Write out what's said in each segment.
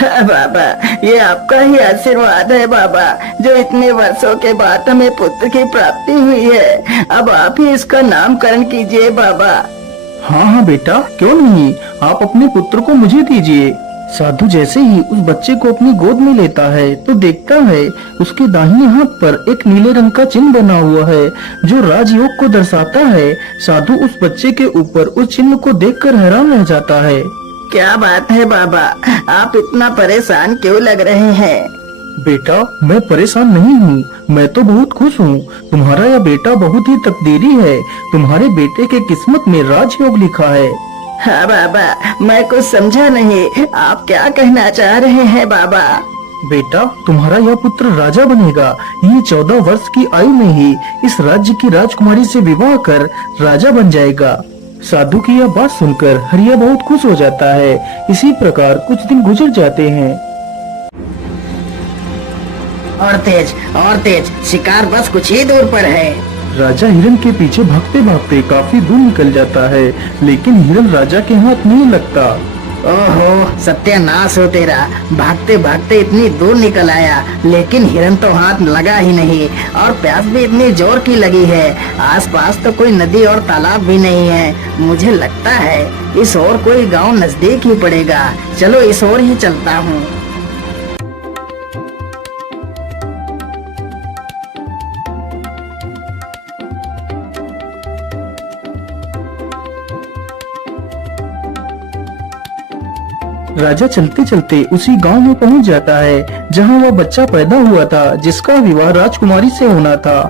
हाँ बाबा, ये आपका ही आशीर्वाद है बाबा, जो इतने वर्षों के बाद हमें पुत्र की प्राप्ति हुई है। अब आप ही इसका नामकरण कीजिए बाबा। हाँ हाँ बेटा, क्यों नहीं, आप अपने पुत्र को मुझे दीजिए। साधु जैसे ही उस बच्चे को अपनी गोद में लेता है तो देखता है उसके दाहिने हाथ पर एक नीले रंग का चिन्ह बना हुआ है जो राजयोग को दर्शाता है। साधु उस बच्चे के ऊपर उस चिन्ह को देखकर हैरान रह जाता है। क्या बात है बाबा, आप इतना परेशान क्यों लग रहे हैं? बेटा, मैं परेशान नहीं हूँ, मैं तो बहुत खुश हूँ। तुम्हारा यह बेटा बहुत ही तकदीरी है। तुम्हारे बेटे के किस्मत में राजयोग लिखा है। हाँ बाबा, मैं कुछ समझा नहीं, आप क्या कहना चाह रहे हैं बाबा? बेटा, तुम्हारा यह पुत्र राजा बनेगा। ये 14 वर्ष की आयु में ही इस राज्य की राजकुमारी से विवाह कर राजा बन जाएगा। साधु की यह बात सुनकर हरिया बहुत खुश हो जाता है। इसी प्रकार कुछ दिन गुजर जाते हैं। और तेज, शिकार बस कुछ ही दूर पर है। राजा हिरन के पीछे भागते भागते काफी दूर निकल जाता है, लेकिन हिरन राजा के हाथ नहीं लगता। ओहो, सत्यानाश हो तेरा, भागते भागते इतनी दूर निकल आया, लेकिन हिरन तो हाथ लगा ही नहीं। और प्यास भी इतनी जोर की लगी है। आसपास तो कोई नदी और तालाब भी नहीं है। मुझे लगता है इस ओर कोई गांव नजदीक ही पड़ेगा। चलो इस ओर ही चलता हूँ। राजा चलते चलते उसी गांव में पहुंच जाता है जहां वह बच्चा पैदा हुआ था जिसका विवाह राजकुमारी से होना था।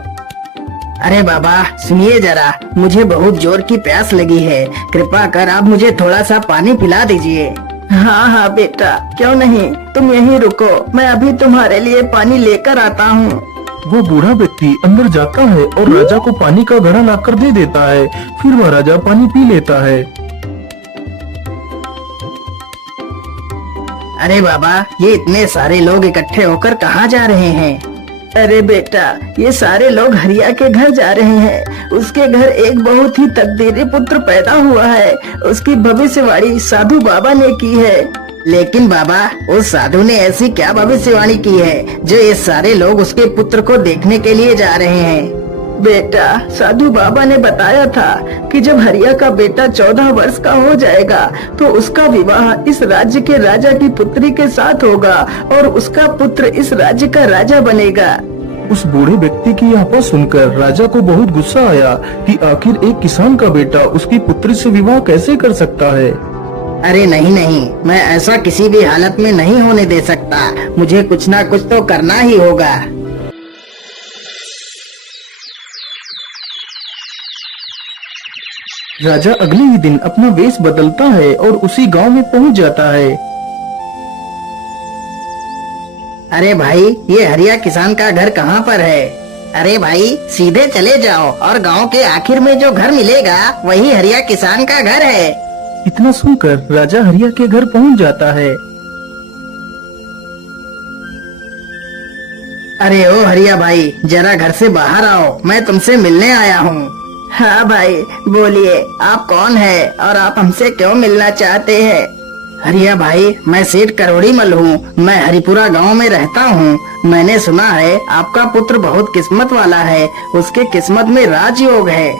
अरे बाबा, सुनिए जरा, मुझे बहुत जोर की प्यास लगी है। कृपा कर आप मुझे थोड़ा सा पानी पिला दीजिए। हाँ हाँ बेटा, क्यों नहीं, तुम यहीं रुको, मैं अभी तुम्हारे लिए पानी लेकर आता हूँ। वो बूढ़ा व्यक्ति अंदर जाता है और राजा को पानी का घड़ा लाकर दे देता है। फिर वह राजा पानी पी लेता है। अरे बाबा, ये इतने सारे लोग इकट्ठे होकर कहाँ जा रहे हैं? अरे बेटा, ये सारे लोग हरिया के घर जा रहे हैं। उसके घर एक बहुत ही तकदीरी पुत्र पैदा हुआ है। उसकी भविष्यवाणी साधु बाबा ने की है। लेकिन बाबा, उस साधु ने ऐसी क्या भविष्यवाणी की है जो ये सारे लोग उसके पुत्र को देखने के लिए जा रहे हैं? बेटा, साधु बाबा ने बताया था कि जब हरिया का बेटा 14 वर्ष का हो जाएगा तो उसका विवाह इस राज्य के राजा की पुत्री के साथ होगा और उसका पुत्र इस राज्य का राजा बनेगा। उस बूढ़े व्यक्ति की यह बात सुनकर राजा को बहुत गुस्सा आया कि आखिर एक किसान का बेटा उसकी पुत्री से विवाह कैसे कर सकता है। अरे नहीं नहीं, मैं ऐसा किसी भी हालत में नहीं होने दे सकता। मुझे कुछ ना कुछ तो करना ही होगा। राजा अगले ही दिन अपना वेश बदलता है और उसी गांव में पहुंच जाता है। अरे भाई, ये हरिया किसान का घर कहाँ पर है? अरे भाई, सीधे चले जाओ और गांव के आखिर में जो घर मिलेगा वही हरिया किसान का घर है। इतना सुनकर राजा हरिया के घर पहुंच जाता है। अरे ओ हरिया भाई, जरा घर से बाहर आओ, मैं तुमसे मिलने आया हूँ। हाँ भाई, बोलिए, आप कौन है और आप हमसे क्यों मिलना चाहते हैं? हरिया भाई, मैं सेठ करोड़ी मल हूँ। मैं हरिपुरा गांव में रहता हूँ। मैंने सुना है आपका पुत्र बहुत किस्मत वाला है, उसके किस्मत में राजयोग है।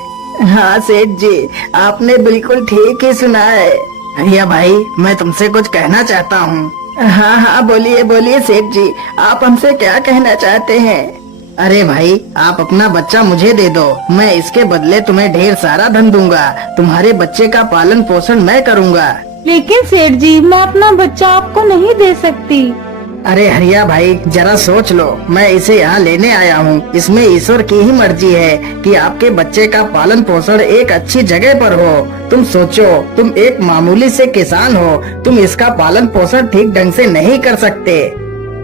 हाँ सेठ जी, आपने बिल्कुल ठीक ही सुना है। हरिया भाई, मैं तुमसे कुछ कहना चाहता हूँ। हाँ हाँ, बोलिए बोलिए सेठ जी, आप हमसे क्या कहना चाहते हैं? अरे भाई, आप अपना बच्चा मुझे दे दो, मैं इसके बदले तुम्हें ढेर सारा धन दूंगा। तुम्हारे बच्चे का पालन पोषण मैं करूंगा। लेकिन सेठ जी, मैं अपना बच्चा आपको नहीं दे सकती। अरे हरिया भाई, जरा सोच लो, मैं इसे यहाँ लेने आया हूँ। इसमें ईश्वर की ही मर्जी है कि आपके बच्चे का पालन पोषण एक अच्छी जगह पर हो। तुम सोचो, तुम एक मामूली से किसान हो, तुम इसका पालन पोषण ठीक ढंग से नहीं कर सकते।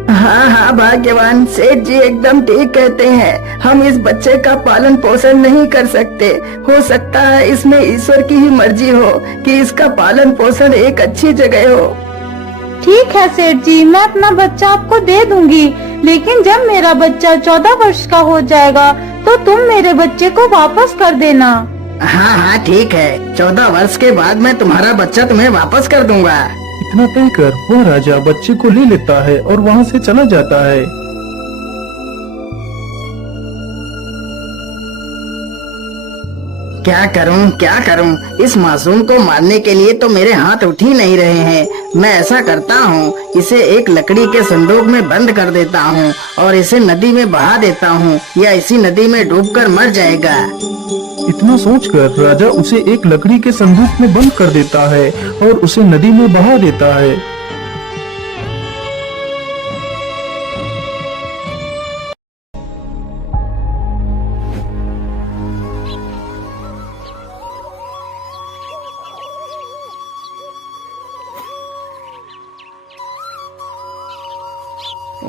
हाँ हाँ भाग्यवान, सेठ जी एकदम ठीक कहते हैं। हम इस बच्चे का पालन पोषण नहीं कर सकते। हो सकता है इसमें ईश्वर की ही मर्जी हो कि इसका पालन पोषण एक अच्छी जगह हो। ठीक है सेठ जी, मैं अपना बच्चा आपको दे दूंगी, लेकिन जब मेरा बच्चा 14 वर्ष का हो जाएगा तो तुम मेरे बच्चे को वापस कर देना। हाँ हाँ ठीक है, 14 वर्ष के बाद मैं तुम्हारा बच्चा तुम्हें वापस कर दूंगा। इतना कहकर वह राजा बच्चे को ले लेता है और वहाँ से चला जाता है। क्या करूं? इस मासूम को मारने के लिए तो मेरे हाथ उठ ही नहीं रहे हैं। मैं ऐसा करता हूं, इसे एक लकड़ी के संदूक में बंद कर देता हूं और इसे नदी में बहा देता हूं, या इसी नदी में डूबकर मर जाएगा। इतना सोचकर राजा उसे एक लकड़ी के संदूक में बंद कर देता है और उसे नदी में बहा देता है।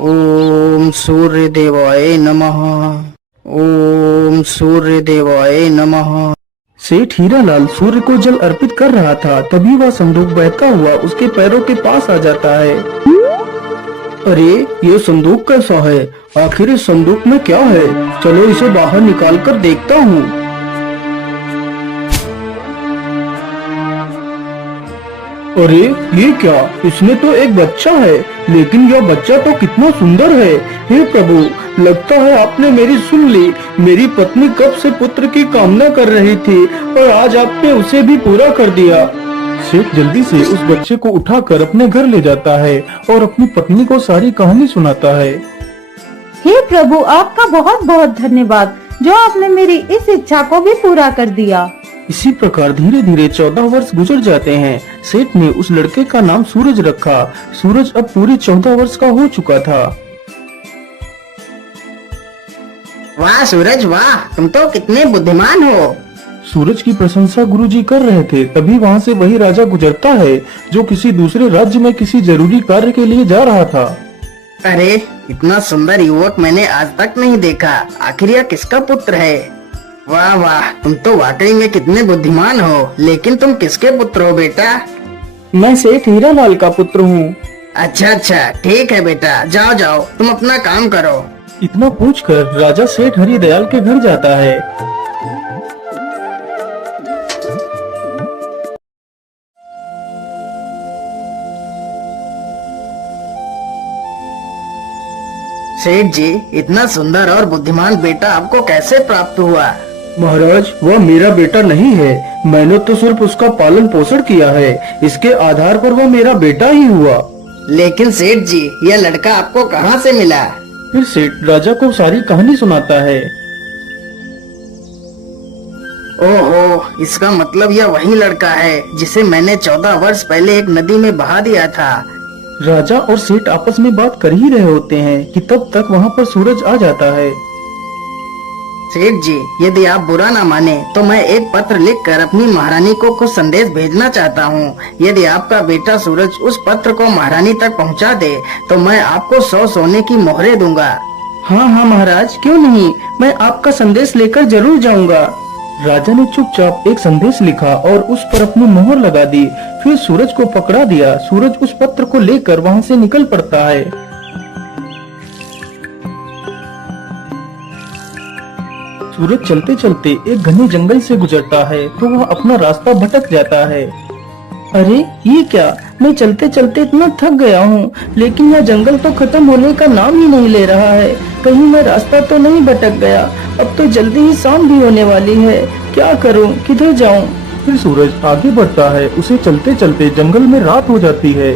ओम सूर्य देवाय नमः। ओम सूर्य देवाय नमः। सेठ हीरालाल सूर्य को जल अर्पित कर रहा था, तभी वह संदूक बहता हुआ उसके पैरों के पास आ जाता है। अरे ये संदूक कैसा है? आखिर इस संदूक में क्या है? चलो इसे बाहर निकाल कर देखता हूँ। अरे ये क्या? इसमें तो एक बच्चा है, लेकिन यह बच्चा तो कितना सुंदर है। हे प्रभु, लगता है आपने मेरी सुन ली। मेरी पत्नी कब से पुत्र की कामना कर रही थी और आज आपने उसे भी पूरा कर दिया। सेठ जल्दी से उस बच्चे को उठाकर अपने घर ले जाता है और अपनी पत्नी को सारी कहानी सुनाता है। हे प्रभु, आपका बहुत बहुत धन्यवाद जो आपने मेरी इस इच्छा को भी पूरा कर दिया। इसी प्रकार धीरे धीरे 14 वर्ष गुजर जाते हैं। सेठ ने उस लड़के का नाम सूरज रखा। सूरज अब पूरे 14 वर्ष का हो चुका था। वाह सूरज वाह, तुम तो कितने बुद्धिमान हो। सूरज की प्रशंसा गुरुजी कर रहे थे, तभी वहाँ से वही राजा गुजरता है जो किसी दूसरे राज्य में किसी जरूरी कार्य के लिए जा रहा था। अरे इतना सुंदर युवक मैंने आज तक नहीं देखा। आखिर यह किसका पुत्र है? वाह वाह, तुम तो वाकई में कितने बुद्धिमान हो। लेकिन तुम किसके पुत्र हो बेटा? मैं सेठ हीरालाल का पुत्र हूँ। अच्छा, ठीक है बेटा, जाओ जाओ, तुम अपना काम करो। इतना पूछकर राजा सेठ हरिदयाल के घर जाता है। सेठ जी, इतना सुंदर और बुद्धिमान बेटा आपको कैसे प्राप्त हुआ? महाराज, वह मेरा बेटा नहीं है। मैंने तो सिर्फ उसका पालन पोषण किया है। इसके आधार पर वह मेरा बेटा ही हुआ। लेकिन सेठ जी, यह लड़का आपको कहाँ से मिला? फिर सेठ राजा को सारी कहानी सुनाता है। ओहो, इसका मतलब यह वही लड़का है जिसे मैंने 14 वर्ष पहले एक नदी में बहा दिया था। राजा और सेठ आपस में बात कर ही रहे होते हैं कि तब तक वहाँ पर सूरज आ जाता है। सेठ जी, यदि आप बुरा ना माने तो मैं एक पत्र लिखकर अपनी महारानी को कुछ संदेश भेजना चाहता हूँ। यदि आपका बेटा सूरज उस पत्र को महारानी तक पहुँचा दे तो मैं आपको 100 सोने की मोहरें दूंगा। हाँ महाराज, क्यों नहीं, मैं आपका संदेश लेकर जरूर जाऊंगा। राजा ने चुपचाप एक संदेश लिखा और उस पर अपनी मोहर लगा दी। फिर सूरज को पकड़ा दिया। सूरज उस पत्र को लेकर वहाँ से निकल पड़ता है। सूरज चलते चलते एक घने जंगल से गुजरता है तो वह अपना रास्ता भटक जाता है। अरे ये क्या, मैं चलते चलते इतना थक गया हूँ, लेकिन यह जंगल तो खत्म होने का नाम ही नहीं ले रहा है। कहीं मैं रास्ता तो नहीं भटक गया? अब तो जल्दी ही शाम भी होने वाली है। क्या करूँ, किधर जाऊँ? फिर सूरज आगे बढ़ता है। उसे चलते चलते जंगल में रात हो जाती है।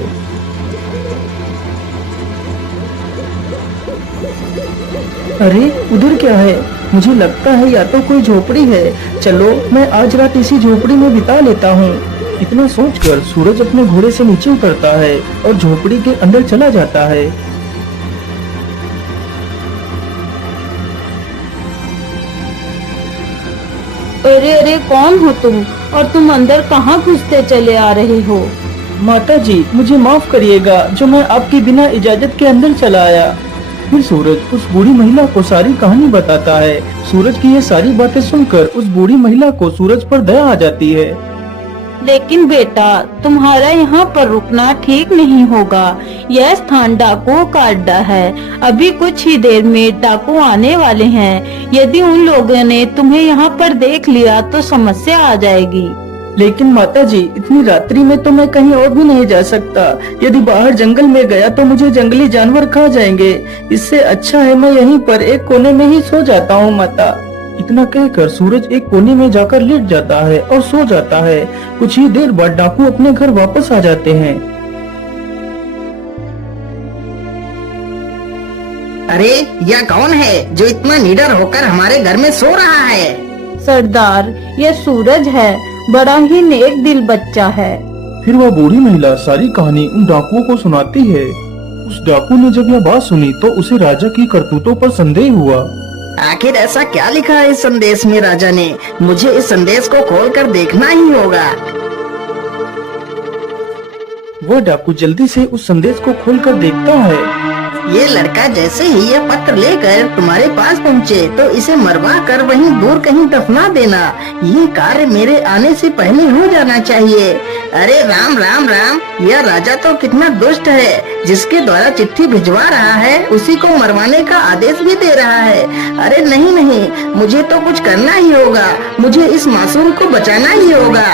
अरे उधर क्या है? मुझे लगता है या तो कोई झोपड़ी है। चलो मैं आज रात इसी झोपड़ी में बिता लेता हूँ। इतना सोचकर सूरज अपने घोड़े से नीचे उतरता है और झोपड़ी के अंदर चला जाता है। अरे कौन हो तुम और तुम अंदर कहाँ घुसते चले आ रहे हो? माता जी, मुझे माफ करिएगा जो मैं आपकी बिना इजाजत के अंदर चला आया। फिर सूरज उस बूढ़ी महिला को सारी कहानी बताता है। सूरज की ये सारी बातें सुनकर उस बूढ़ी महिला को सूरज पर दया आ जाती है। लेकिन बेटा, तुम्हारा यहाँ पर रुकना ठीक नहीं होगा। यह स्थान डाकुओं का अड्डा है। अभी कुछ ही देर में डाकू आने वाले हैं। यदि उन लोगों ने तुम्हें यहाँ पर देख लिया तो समस्या आ जाएगी। लेकिन माताजी, इतनी रात्रि में तो मैं कहीं और भी नहीं जा सकता। यदि बाहर जंगल में गया तो मुझे जंगली जानवर खा जाएंगे। इससे अच्छा है मैं यहीं पर एक कोने में ही सो जाता हूँ माता। इतना कहकर सूरज एक कोने में जाकर लेट जाता है और सो जाता है। कुछ ही देर बाद डाकू अपने घर वापस आ जाते हैं। अरे यह कौन है जो इतना निडर होकर हमारे घर में सो रहा है? सरदार, यह सूरज है, बड़ा ही नेक दिल बच्चा है। फिर वह बूढ़ी महिला सारी कहानी उन डाकुओं को सुनाती है। उस डाकू ने जब यह बात सुनी तो उसे राजा की करतूतों पर संदेह हुआ। आखिर ऐसा क्या लिखा है इस संदेश में राजा ने? मुझे इस संदेश को खोलकर देखना ही होगा। वह डाकू जल्दी से उस संदेश को खोलकर देखता है। ये लड़का जैसे ही ये पत्र लेकर तुम्हारे पास पहुँचे तो इसे मरवा कर वहीं दूर कहीं दफना देना। ये कार्य मेरे आने से पहले हो जाना चाहिए। अरे राम राम राम, यह राजा तो कितना दुष्ट है, जिसके द्वारा चिट्ठी भिजवा रहा है उसी को मरवाने का आदेश भी दे रहा है। अरे नहीं नहीं, मुझे तो कुछ करना ही होगा, मुझे इस मासूम को बचाना ही होगा।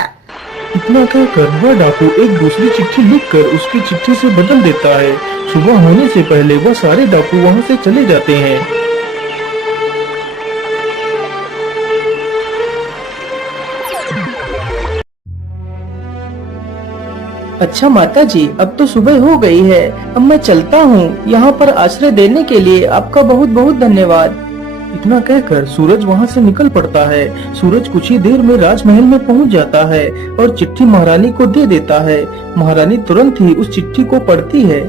इतना कहकर वह डाकू एक दूसरी चिट्ठी लिखकर उसकी चिट्ठी से बदल देता है। सुबह होने से पहले वह सारे डाकू वहां से चले जाते हैं। अच्छा माताजी, अब तो सुबह हो गई है, अब मैं चलता हूँ। यहाँ पर आश्रय देने के लिए आपका बहुत बहुत धन्यवाद। इतना कहकर सूरज वहाँ से निकल पड़ता है। सूरज कुछ ही देर में राजमहल में पहुँच जाता है और चिट्ठी महारानी को दे देता है। महारानी तुरंत ही उस चिट्ठी को पढ़ती है।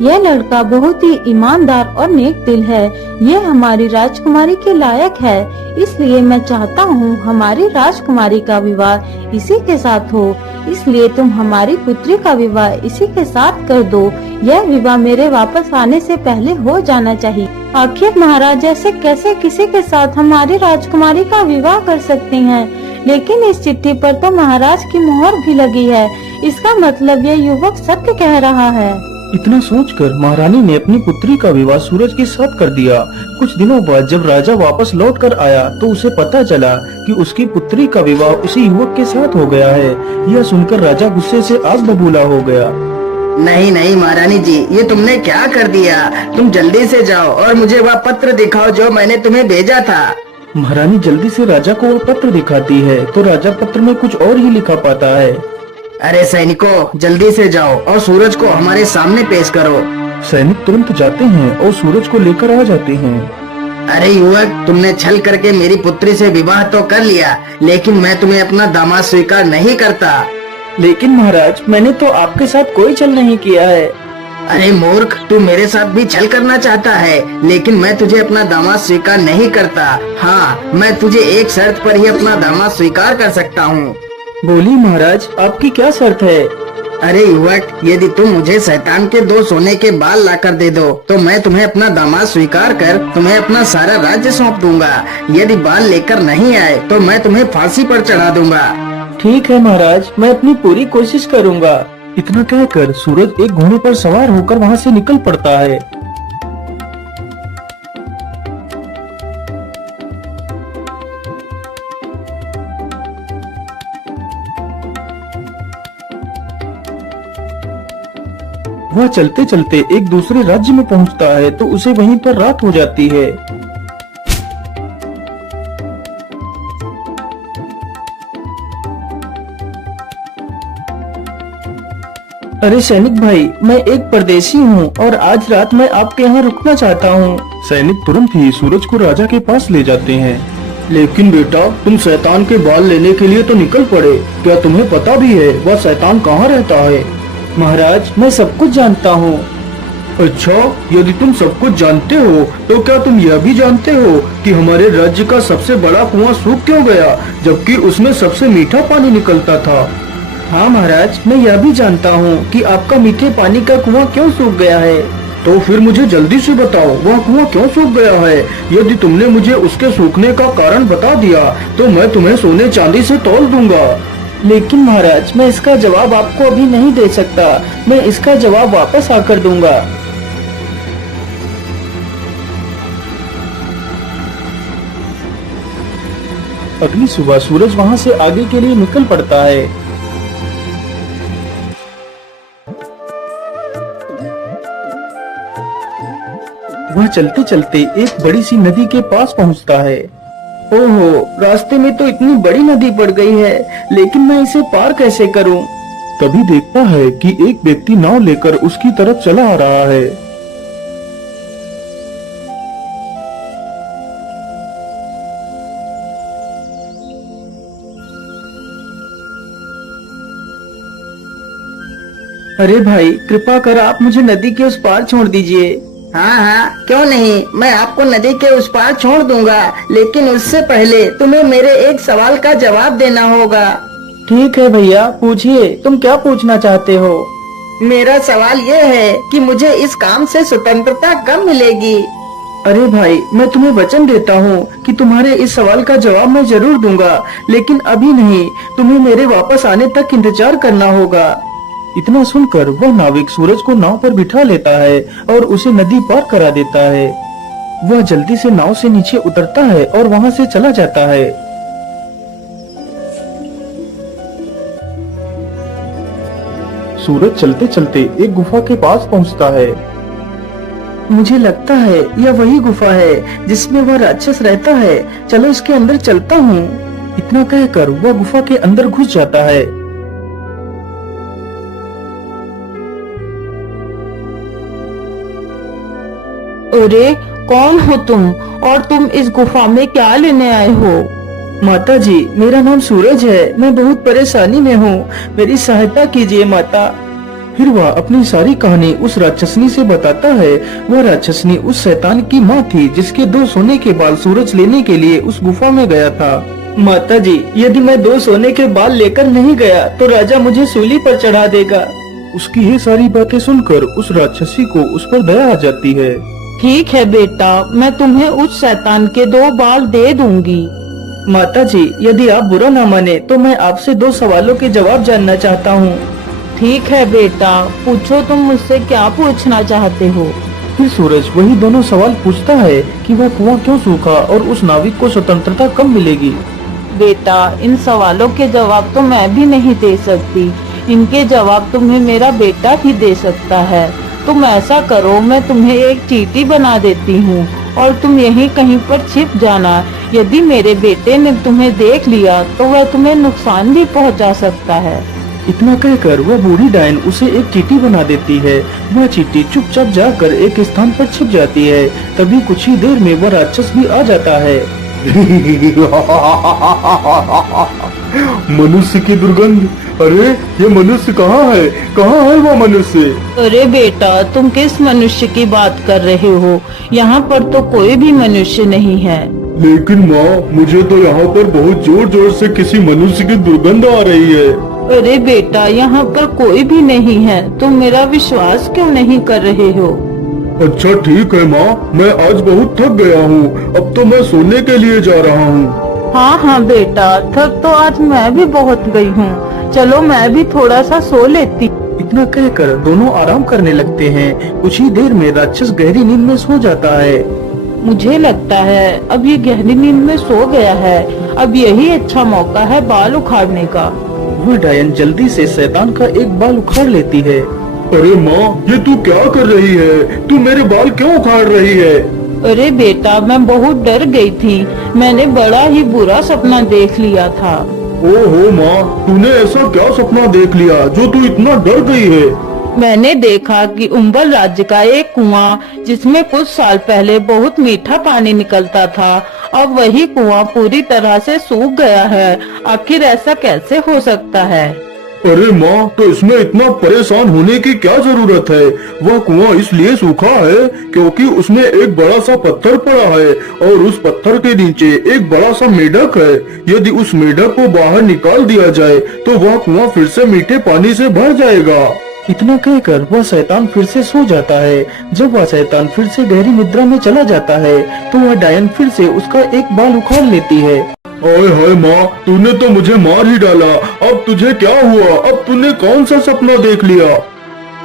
यह लड़का बहुत ही ईमानदार और नेक दिल है। यह हमारी राजकुमारी के लायक है, इसलिए मैं चाहता हूँ हमारी राजकुमारी का विवाह इसी के साथ हो। इसलिए तुम हमारी पुत्री का विवाह इसी के साथ कर दो। यह विवाह मेरे वापस आने से पहले हो जाना चाहिए। आखिर महाराज ऐसे कैसे किसी के साथ हमारी राजकुमारी का विवाह कर सकती हैं? लेकिन इस चिट्ठी पर तो महाराज की मोहर भी लगी है। इसका मतलब यह युवक सत्य कह रहा है। इतना सोचकर महारानी ने अपनी पुत्री का विवाह सूरज के साथ कर दिया। कुछ दिनों बाद जब राजा वापस लौट कर आया तो उसे पता चला कि उसकी पुत्री का विवाह उसी युवक के साथ हो गया है। यह सुनकर राजा गुस्से से आग बबूला हो गया। नहीं नहीं महारानी जी, ये तुमने क्या कर दिया? तुम जल्दी से जाओ और मुझे वह पत्र दिखाओ जो मैंने तुम्हें भेजा था। महारानी जल्दी से राजा को वह पत्र दिखाती है तो राजा पत्र में कुछ और ही लिखा पाता है। अरे सैनिकों, जल्दी से जाओ और सूरज को हमारे सामने पेश करो। सैनिक तुरंत जाते हैं और सूरज को लेकर आ जाते हैं। अरे युवक, तुमने छल करके मेरी पुत्री से विवाह तो कर लिया, लेकिन मैं तुम्हें अपना दामाद स्वीकार नहीं करता। लेकिन महाराज, मैंने तो आपके साथ कोई छल नहीं किया है। अरे मूर्ख, तू मेरे साथ भी छल करना चाहता है, लेकिन मैं तुझे अपना दामाद स्वीकार नहीं करता। हाँ, मैं तुझे एक शर्त पर ही अपना दामाद स्वीकार कर सकता हूँ। बोली महाराज, आपकी क्या शर्त है? अरे युवक, यदि तुम मुझे शैतान के 2 सोने के बाल लाकर दे दो तो मैं तुम्हें अपना दामाद स्वीकार कर तुम्हें अपना सारा राज्य सौंप दूंगा। यदि बाल लेकर नहीं आए तो मैं तुम्हें फांसी पर चढ़ा दूंगा। ठीक है महाराज, मैं अपनी पूरी कोशिश करूंगा। इतना कहकर सूरज एक घोड़े पर सवार होकर वहाँ से निकल पड़ता है। वह चलते चलते एक दूसरे राज्य में पहुंचता है तो उसे वहीं पर रात हो जाती है। अरे सैनिक भाई, मैं एक परदेशी हूँ और आज रात मैं आपके यहाँ रुकना चाहता हूँ। सैनिक तुरंत ही सूरज को राजा के पास ले जाते हैं। लेकिन बेटा, तुम शैतान के बाल लेने के लिए तो निकल पड़े। क्या तुम्हें पता भी है वह शैतान कहाँ रहता है? महाराज, मैं सब कुछ जानता हूँ। अच्छा, यदि तुम सब कुछ जानते हो तो क्या तुम यह भी जानते हो कि हमारे राज्य का सबसे बड़ा कुआं सूख क्यों गया, जबकि उसमें सबसे मीठा पानी निकलता था? हाँ महाराज, मैं यह भी जानता हूँ कि आपका मीठे पानी का कुआं क्यों सूख गया है। तो फिर मुझे जल्दी से बताओ, वह कुआं क्यों सूख गया है? यदि तुमने मुझे उसके सूखने का कारण बता दिया तो मैं तुम्हें सोने चांदी से तौल दूंगा। लेकिन महाराज, मैं इसका जवाब आपको अभी नहीं दे सकता। मैं इसका जवाब वापस आकर दूंगा। अगली सुबह सूरज वहाँ से आगे के लिए निकल पड़ता है। वह चलते चलते एक बड़ी सी नदी के पास पहुँचता है। ओहो, रास्ते में तो इतनी बड़ी नदी पड़ गई है, लेकिन मैं इसे पार कैसे करूं? तभी देखता है कि एक व्यक्ति नाव लेकर उसकी तरफ चला आ रहा है। अरे भाई, कृपा कर आप मुझे नदी के उस पार छोड़ दीजिए। हाँ हाँ, क्यों नहीं, मैं आपको नदी के उस पार छोड़ दूंगा, लेकिन उससे पहले तुम्हें मेरे एक सवाल का जवाब देना होगा। ठीक है भैया, पूछिए, तुम क्या पूछना चाहते हो? मेरा सवाल ये है कि मुझे इस काम से स्वतंत्रता कब मिलेगी? अरे भाई, मैं तुम्हें वचन देता हूँ कि तुम्हारे इस सवाल का जवाब मैं जरूर दूंगा, लेकिन अभी नहीं, तुम्हें मेरे वापस आने तक इंतजार करना होगा। इतना सुनकर वह नाविक सूरज को नाव पर बिठा लेता है और उसे नदी पार करा देता है। वह जल्दी से नाव से नीचे उतरता है और वहाँ से चला जाता है। सूरज चलते चलते एक गुफा के पास पहुँचता है। मुझे लगता है यह वही गुफा है जिसमें वह राक्षस रहता है। चलो इसके अंदर चलता हूँ। इतना कहकर वह गुफा के अंदर घुस जाता है। अरे कौन हो तुम, और तुम इस गुफा में क्या लेने आए हो? माता जी, मेरा नाम सूरज है, मैं बहुत परेशानी में हूँ, मेरी सहायता कीजिए माता। फिर वह अपनी सारी कहानी उस राक्षसनी से बताता है। वह राक्षसनी उस शैतान की माँ थी जिसके 2 सोने के बाल सूरज लेने के लिए उस गुफा में गया था। माता जी, यदि मैं 2 सोने के बाल लेकर नहीं गया तो राजा मुझे सूली पर चढ़ा देगा। उसकी ये सारी बातें सुनकर उस राक्षसी को उस पर दया आ जाती है। ठीक है बेटा, मैं तुम्हें उस शैतान के 2 बाल दे दूंगी। माता जी, यदि आप बुरा न माने तो मैं आपसे 2 सवालों के जवाब जानना चाहता हूँ। ठीक है बेटा, पूछो, तुम मुझसे क्या पूछना चाहते हो? फिर सूरज वही दोनों सवाल पूछता है कि वह कुआं क्यों सूखा और उस नाविक को स्वतंत्रता कब मिलेगी। बेटा, इन सवालों के जवाब तो मैं भी नहीं दे सकती, इनके जवाब तुम्हें मेरा बेटा ही दे सकता है। तुम ऐसा करो, मैं तुम्हें एक चींटी बना देती हूँ और तुम यहीं कहीं पर छिप जाना। यदि मेरे बेटे ने तुम्हें देख लिया तो वह तुम्हें नुकसान भी पहुँचा सकता है। इतना कहकर वह बूढ़ी डायन उसे एक चींटी बना देती है। वह चींटी चुपचाप जाकर एक स्थान पर छिप जाती है। तभी कुछ ही देर में वह राक्षस भी आ जाता है। मनुष्य की दुर्गंध, अरे ये मनुष्य कहाँ है? कहाँ है वो मनुष्य? अरे बेटा, तुम किस मनुष्य की बात कर रहे हो? यहाँ पर तो कोई भी मनुष्य नहीं है। लेकिन माँ, मुझे तो यहाँ पर बहुत जोर जोर से किसी मनुष्य की दुर्गंध आ रही है। अरे बेटा, यहाँ पर कोई भी नहीं है, तुम मेरा विश्वास क्यों नहीं कर रहे हो? अच्छा ठीक है माँ, मैं आज बहुत थक गया हूँ, अब तो मैं सोने के लिए जा रहा हूँ। हाँ हाँ बेटा, थक तो आज मैं भी बहुत गई हूँ, चलो मैं भी थोड़ा सा सो लेती। इतना कहकर दोनों आराम करने लगते हैं। कुछ ही देर में राक्षस गहरी नींद में सो जाता है। मुझे लगता है अब ये गहरी नींद में सो गया है, अब यही अच्छा मौका है बाल उखाड़ने का। वह डायन जल्दी से शैतान का एक बाल उखाड़ लेती है। अरे माँ, ये तू क्या कर रही है? तू मेरे बाल क्यों उखाड़ रही है? अरे बेटा, मैं बहुत डर गई थी, मैंने बड़ा ही बुरा सपना देख लिया था। ओहो माँ, तूने ऐसा क्या सपना देख लिया जो तू इतना डर गई है? मैंने देखा कि उम्बल राज्य का एक कुआं जिसमें कुछ साल पहले बहुत मीठा पानी निकलता था, अब वही कुआं पूरी तरह से सूख गया है। आखिर ऐसा कैसे हो सकता है? अरे माँ, तो इसमें इतना परेशान होने की क्या जरूरत है? वह कुआं इसलिए सूखा है क्योंकि उसमें एक बड़ा सा पत्थर पड़ा है और उस पत्थर के नीचे एक बड़ा सा मेढक है। यदि उस मेढक को बाहर निकाल दिया जाए तो वह कुआं फिर से मीठे पानी से भर जाएगा। इतना कहकर वह शैतान फिर से सो जाता है। जब वह शैतान फिर से गहरी निद्रा में चला जाता है तो वह डायन फिर से उसका एक बाल उखाड़ लेती है। ओए हाय माँ, तूने तो मुझे मार ही डाला, अब तुझे क्या हुआ? अब तूने कौन सा सपना देख लिया?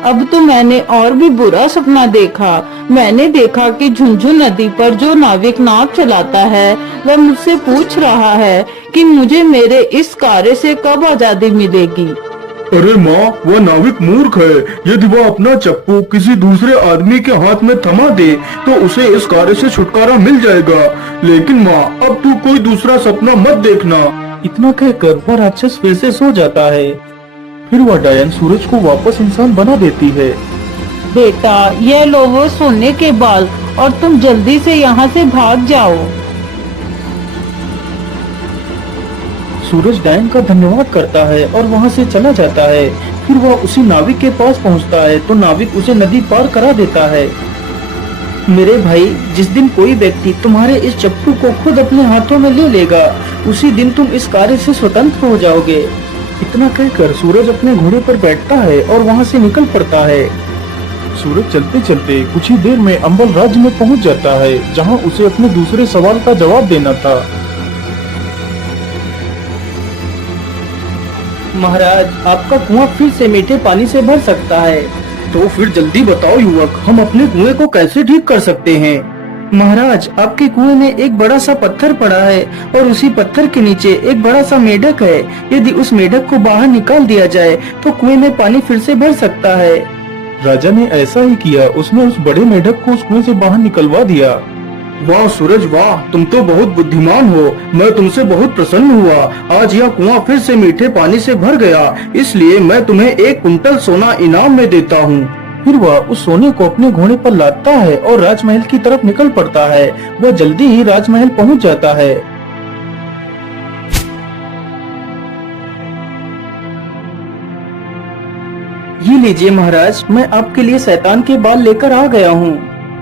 अब तो मैंने और भी बुरा सपना देखा। मैंने देखा कि झुंझुन नदी पर जो नाविक नाव चलाता है वह मुझसे पूछ रहा है कि मुझे मेरे इस कार्य से कब आजादी मिलेगी। अरे माँ, वह नाविक मूर्ख है। यदि वह अपना चप्पू किसी दूसरे आदमी के हाथ में थमा दे तो उसे इस कार्य से छुटकारा मिल जाएगा। लेकिन माँ, अब तू कोई दूसरा सपना मत देखना। इतना कहकर वह राक्षस फिर से सो जाता है। फिर वह डायन सूरज को वापस इंसान बना देती है। बेटा, यह लो वो सोने के बाल और तुम जल्दी से यहाँ से भाग जाओ। सूरज डायन का धन्यवाद करता है और वहाँ से चला जाता है। फिर वह उसी नाविक के पास पहुँचता है तो नाविक उसे नदी पार करा देता है। मेरे भाई, जिस दिन कोई व्यक्ति तुम्हारे इस चप्पू को खुद अपने हाथों में ले लेगा, उसी दिन तुम इस कार्य से स्वतंत्र हो जाओगे। इतना कहकर सूरज अपने घोड़े पर बैठता है और वहाँ से निकल पड़ता है। सूरज चलते चलते कुछ ही देर में अंबल राज्य में पहुँच जाता है, जहाँ उसे अपने दूसरे सवाल का जवाब देना था। महाराज, आपका कुआं फिर से मीठे पानी से भर सकता है। तो फिर जल्दी बताओ युवक, हम अपने कुएं को कैसे ठीक कर सकते हैं? महाराज, आपके कुएं में एक बड़ा सा पत्थर पड़ा है और उसी पत्थर के नीचे एक बड़ा सा मेढक है। यदि उस मेढक को बाहर निकाल दिया जाए तो कुएं में पानी फिर से भर सकता है। राजा ने ऐसा ही किया। उसने उस बड़े मेढक को उस कुएं से बाहर निकलवा दिया। वाह सूरज वाह, तुम तो बहुत बुद्धिमान हो। मैं तुमसे बहुत प्रसन्न हुआ। आज यह कुआं फिर से मीठे पानी से भर गया, इसलिए मैं तुम्हें 1 कुंटल सोना इनाम में देता हूँ। फिर वह उस सोने को अपने घोड़े पर लादता है और राजमहल की तरफ निकल पड़ता है। वह जल्दी ही राजमहल पहुँच जाता है। ये लीजिए महाराज, मैं आपके लिए शैतान के बाल लेकर आ गया हूँ।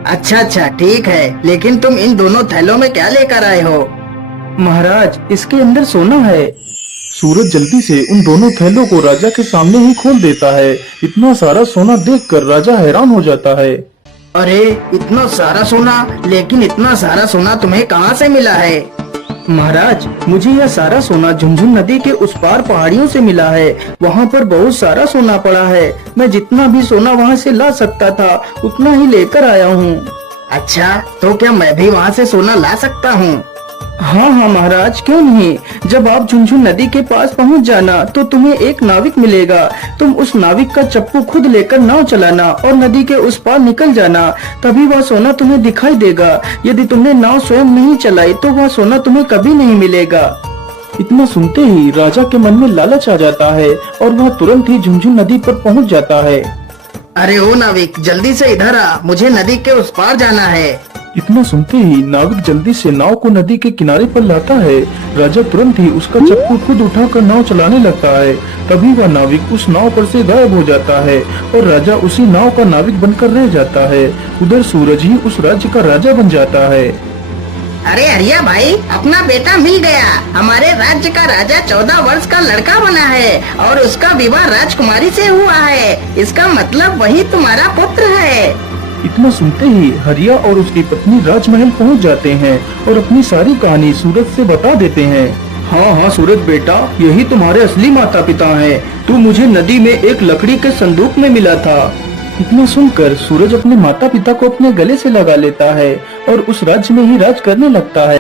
अच्छा अच्छा, ठीक है, लेकिन तुम इन दोनों थैलों में क्या लेकर आए हो? महाराज, इसके अंदर सोना है। सूरज जल्दी से उन दोनों थैलों को राजा के सामने ही खोल देता है। इतना सारा सोना देखकर राजा हैरान हो जाता है। अरे, इतना सारा सोना! लेकिन इतना सारा सोना तुम्हें कहाँ से मिला है? महाराज, मुझे यह सारा सोना झुंझुन नदी के उस पार पहाड़ियों से मिला है। वहाँ पर बहुत सारा सोना पड़ा है। मैं जितना भी सोना वहाँ से ला सकता था उतना ही लेकर आया हूँ। अच्छा, तो क्या मैं भी वहाँ से सोना ला सकता हूँ? हाँ हाँ महाराज, क्यों नहीं। जब आप झुंझुन नदी के पास पहुँच जाना तो तुम्हें एक नाविक मिलेगा। तुम उस नाविक का चप्पू खुद लेकर नाव चलाना और नदी के उस पार निकल जाना, तभी वह सोना तुम्हें दिखाई देगा। यदि तुमने नाव स्वयं नहीं चलाई तो वह सोना तुम्हें कभी नहीं मिलेगा। इतना सुनते ही राजा के मन में लालच आ जाता है और वह तुरंत ही झुंझुन नदी पर पहुँच जाता है। अरे ओ नाविक, जल्दी से इधर आ, मुझे नदी के उस पार जाना है। इतना सुनते ही नाविक जल्दी से नाव को नदी के किनारे पर लाता है। राजा तुरंत ही उसका चप्पू खुद उठाकर नाव चलाने लगता है। तभी वह नाविक उस नाव पर से गायब हो जाता है और राजा उसी नाव का नाविक बनकर रह जाता है। उधर सूरज ही उस राज्य का राजा बन जाता है। अरे हरिया भाई, अपना बेटा मिल गया। हमारे राज्य का राजा 14 वर्ष का लड़का बना है और उसका विवाह राजकुमारी से हुआ है। इसका मतलब वही तुम्हारा पुत्र है। इतना सुनते ही हरिया और उसकी पत्नी राजमहल पहुंच जाते हैं और अपनी सारी कहानी सूरज से बता देते हैं। हाँ हाँ सूरज बेटा, यही तुम्हारे असली माता पिता हैं। तू मुझे नदी में एक लकड़ी के संदूक में मिला था। इतना सुनकर सूरज अपने माता पिता को अपने गले से लगा लेता है और उस राज्य में ही राज करने लगता है।